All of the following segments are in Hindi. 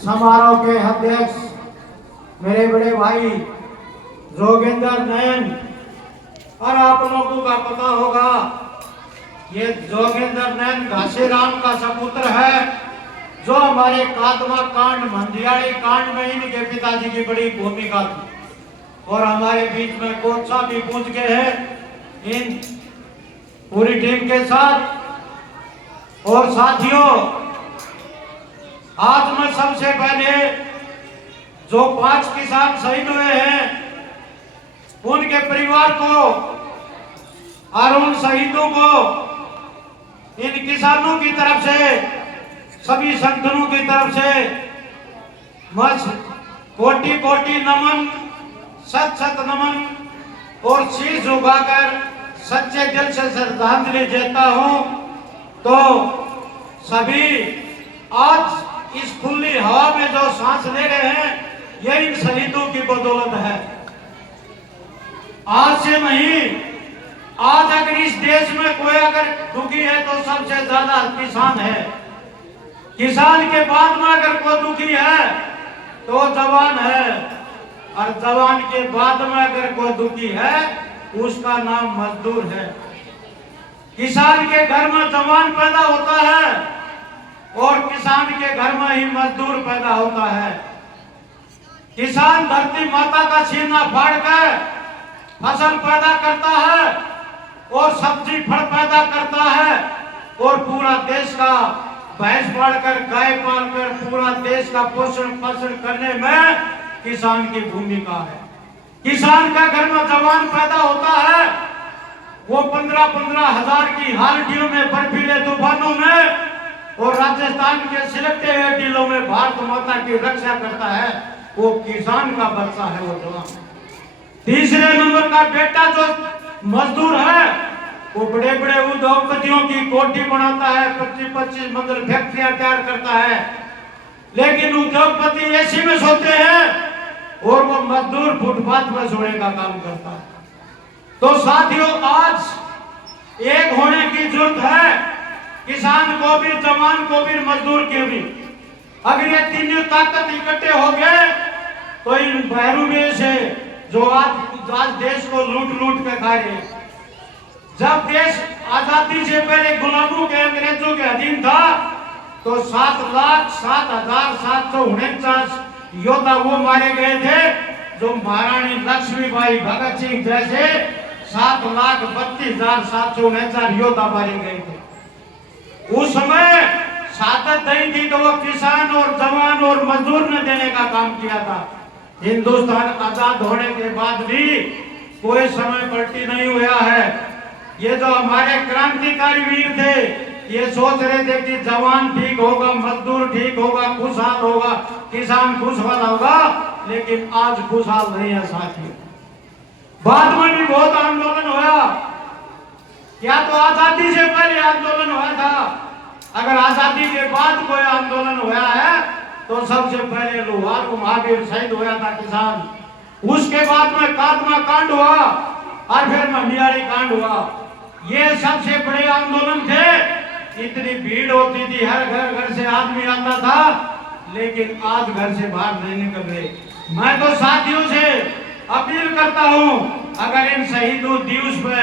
समारोह के अध्यक्ष मेरे बड़े भाई जोगेंद्र नयन, और आप लोगों का पता होगा ये जोगेंद्र नयन घासीराम का सपुत्र है, जो हमारे कादवा कांड मंदियाड़ी कांड में इनके पिताजी की बड़ी भूमिका थी। और हमारे बीच में कोच साहब भी पहुंच गए हैं इन पूरी टीम के साथ। और साथियों, आज मैं सबसे पहले जो 5 किसान शहीद हुए हैं उनके परिवार को और उन शहीदों को इन किसानों की तरफ से, सभी संगठनों की तरफ से बस कोटि कोटि नमन, सत सत नमन और शीश झुकाकर सच्चे दिल से श्रद्धांजलि देता हूं। तो सभी आज इस खुली हवा में जो सांस ले रहे हैं ये इन शहीदों की बदौलत है। आज से नहीं, आज अगर इस देश में कोई अगर दुखी है तो सबसे ज्यादा किसान है। किसान के बाद में अगर कोई दुखी है तो जवान है, और जवान के बाद में अगर कोई दुखी है उसका नाम मजदूर है। किसान के घर में जवान पैदा होता है और किसान के घर में ही मजदूर पैदा होता है। किसान धरती माता का सीना फाड़कर फसल पैदा करता है और सब्जी फल पैदा करता है, और पूरा देश का भैंस पालकर, गाय पालकर पूरा देश का पोषण पोषण करने में किसान की भूमिका है। किसान का घर में जवान पैदा होता है, वो 15-15 हजार की हालटियों में, बर्फीले तूफानों में और राजस्थान के सिलगते हुए टीलों में भारत माता की रक्षा करता है। वो किसान का बच्चा है, वो जवान। तीसरे नंबर का बेटा जो मजदूर है वो बड़े बड़े उद्योगपतियों की कोठी बनाता है, 25-25 मंजिल फैक्ट्रियां तैयार करता है, लेकिन उद्योगपति एसी में सोते हैं और वो मजदूर फुटपाथ पर सोने का काम करता है। तो साथियों, आज एक होने की जरूरत है, किसान को भी, जवान को भी, मजदूर के भी। अगर ये तीनों ताकत इकट्ठे हो गए तो इन बहरूबे से जो आज देश को लूट लूट के खा रहे। जब देश आजादी से पहले गुलामों के, अंग्रेजों के अधीन था तो 7,07,749 योद्धा वो मारे गए थे जो महारानी लक्ष्मीबाई, भगत सिंह जैसे 7,32,749 योद्धा मारे गए थे। उस समय शहादत दी थी तो वो किसान और जवान और मजदूर ने देने का काम किया था। हिंदुस्तान आजाद होने के बाद भी कोई समय पलटी नहीं हुआ है। ये जो हमारे क्रांतिकारी वीर थे ये सोच रहे थे कि जवान ठीक होगा, मजदूर ठीक होगा, खुशहाल होगा, किसान खुशहाल होगा, लेकिन आज खुशहाल नहीं है साथियों। बाद में भी बहुत आंदोलन हुआ, क्या तो आजादी से पहले आंदोलन हुआ था। अगर आजादी के बाद कोई आंदोलन हुआ है तो सबसे पहले लोहार को महावीर शहीद हुआ था किसान। उसके बाद में कादवा कांड हुआ और फिर मंडियाड़ी कांड हुआ। ये सबसे बड़े आंदोलन थे। इतनी भीड़ होती थी, हर घर से आदमी आता था, लेकिन आज घर से बाहर नहीं निकल रहे। मैं तो साथियों से अपील करता हूं, अगर इन शहीदों दिवस पे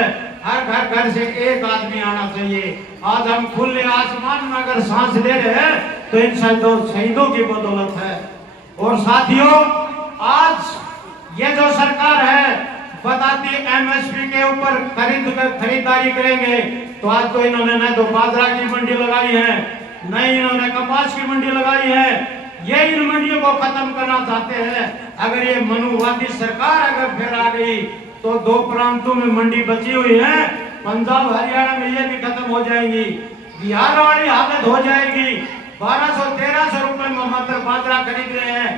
हर घर से एक आदमी आना चाहिए। आज हम खुले आसमान में अगर सांस ले रहे हैं तो इन शहीदों की बदौलत है। और साथियों, आज ये जो सरकार है बताती एमएसपी के ऊपर खरीदारी करेंगे, तो आज तो इन्होंने न तो बाजरा की मंडी लगाई है, न इन्होंने कपास की मंडी लगाई है। ये इन मंडियों को खत्म करना चाहते हैं। अगर ये मनुवादी सरकार अगर फिर आ गई तो 2 प्रांतों में मंडी बची हुई है, पंजाब हरियाणा में ये भी खत्म हो जाएंगी। बिहार वाली हालत हो जाएगी। 1200-1300 रुपए में मात्र बाजरा खरीद रहे हैं,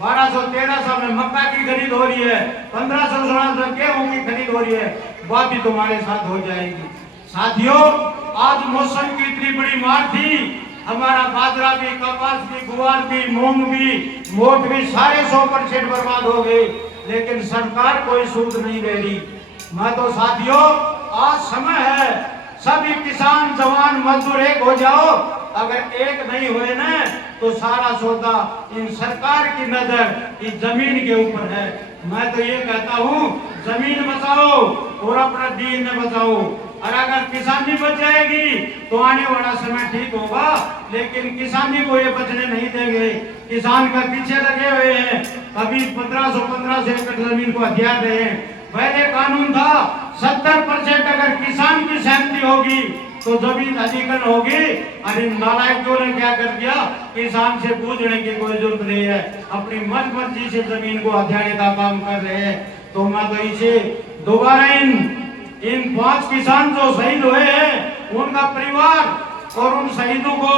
1200-1300 में मक्का की खरीद हो रही है, 1500-1600 गेहूं की खरीद हो रही है। वह भी तुम्हारे साथ हो जाएगी। साथियों, आज मौसम की इतनी बड़ी मार थी, हमारा बाजरा भी, कपास भी, गुवार भी, मूंग भी, मोट भी सारे 100% बर्बाद हो गए, लेकिन सरकार कोई सूद नहीं दे रही। मैं तो साथियों, आज समय है, सभी किसान, जवान, मजदूर एक हो जाओ अगर एक नहीं हुए ना तो सारा सौदा इन सरकार की नजर इस जमीन के ऊपर है। मैं तो ये कहता हूँ जमीन बचाओ और अपना दीन बचाओ। और अगर किसानी बच जाएगी तो आने वाला समय ठीक होगा, लेकिन किसानी को ये बचने नहीं देंगे। किसान का पीछे लगे हुए हैं, कभी 1500 एकड़ जमीन को हथियार रहे हैं। पहले कानून था 70% अगर किसान की सहमति होगी तो जमीन अधिग्रहण होगी। और इन नालायकों ने क्या कर दिया, किसान से पूछने की कोई जरूरत नहीं है, अपनी मर्जी से जमीन को हथियाने का काम कर रहे हैं। तो मैं तो इसे दोबारा इन 5 किसान जो शहीद हुए हैं उनका परिवार और उन शहीदों को,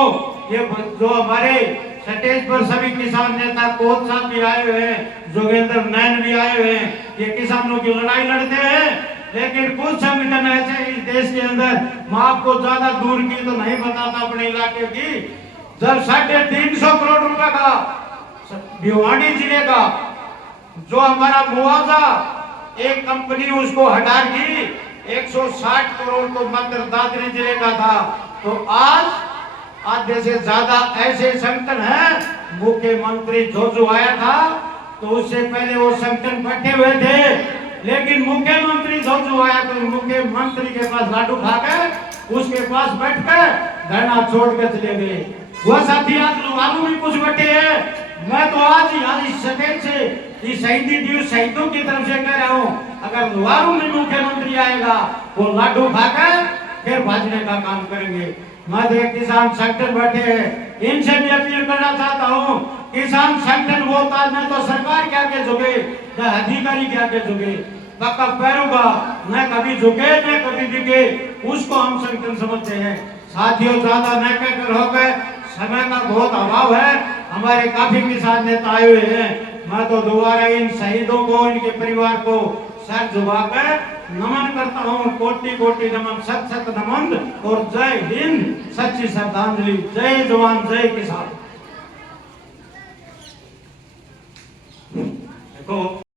ये जो हमारे स्टेज पर सभी किसान नेता कोच साहब भी आए हुए हैं, जोगेंद्र नैन भी आए हुए हैं, ये किसानों की लड़ाई लड़ते हैं। लेकिन कुछ संगठन ऐसे इस देश के अंदर, मैं आपको ज्यादा दूर की तो नहीं बताता अपने इलाके की, जब 350 करोड़ रुपए का भिवाड़ी जिले का जो हमारा मुआवजा एक कंपनी उसको हटा दी, 160 करोड़ तो मात्र दादरी जिले का था। तो आज आधे से ज्यादा ऐसे संगठन हैं। मुख्यमंत्री जो आया था तो उससे पहले वो संगठन बैठे हुए थे, लेकिन मुख्यमंत्री जो आया तो मुख्यमंत्री के पास लाडू खाकर उसके पास बैठकर धरना छोड़ के चले गए। वो साथी आज लुहारू भी कुछ बैठे हैं। मैं तो आज यहाँ इस स्टेज से इस शहीदी दिवस शहीदों की तरफ से कह रहा हूँ, अगर लुहारू में मुख्यमंत्री आएगा वो लाडू खाकर फिर भाजने का काम करेंगे। मैं तो किसान संगठन बैठे हैं, इनसे भी अपील करना चाहता हूँ, किसान संगठन बोलता है न तो सरकार क्या के झुके न अधिकारी क्या के झुके, पक्का पैरों का न कभी झुके न कभी बिके, उसको हम संगठन समझते हैं। साथियों ज्यादा न कहकर हो गए, समय का बहुत अभाव है, हमारे काफी किसान नेता आए हुए हैं। मैं तो दोबारा इन शहीदों को, इनके परिवार को सर झुकाकर नमन करता हूँ, कोटि कोटि नमन, सत सत नमन और जय हिंद, सच्ची श्रद्धांजलि। जय जवान जय किसान। देखो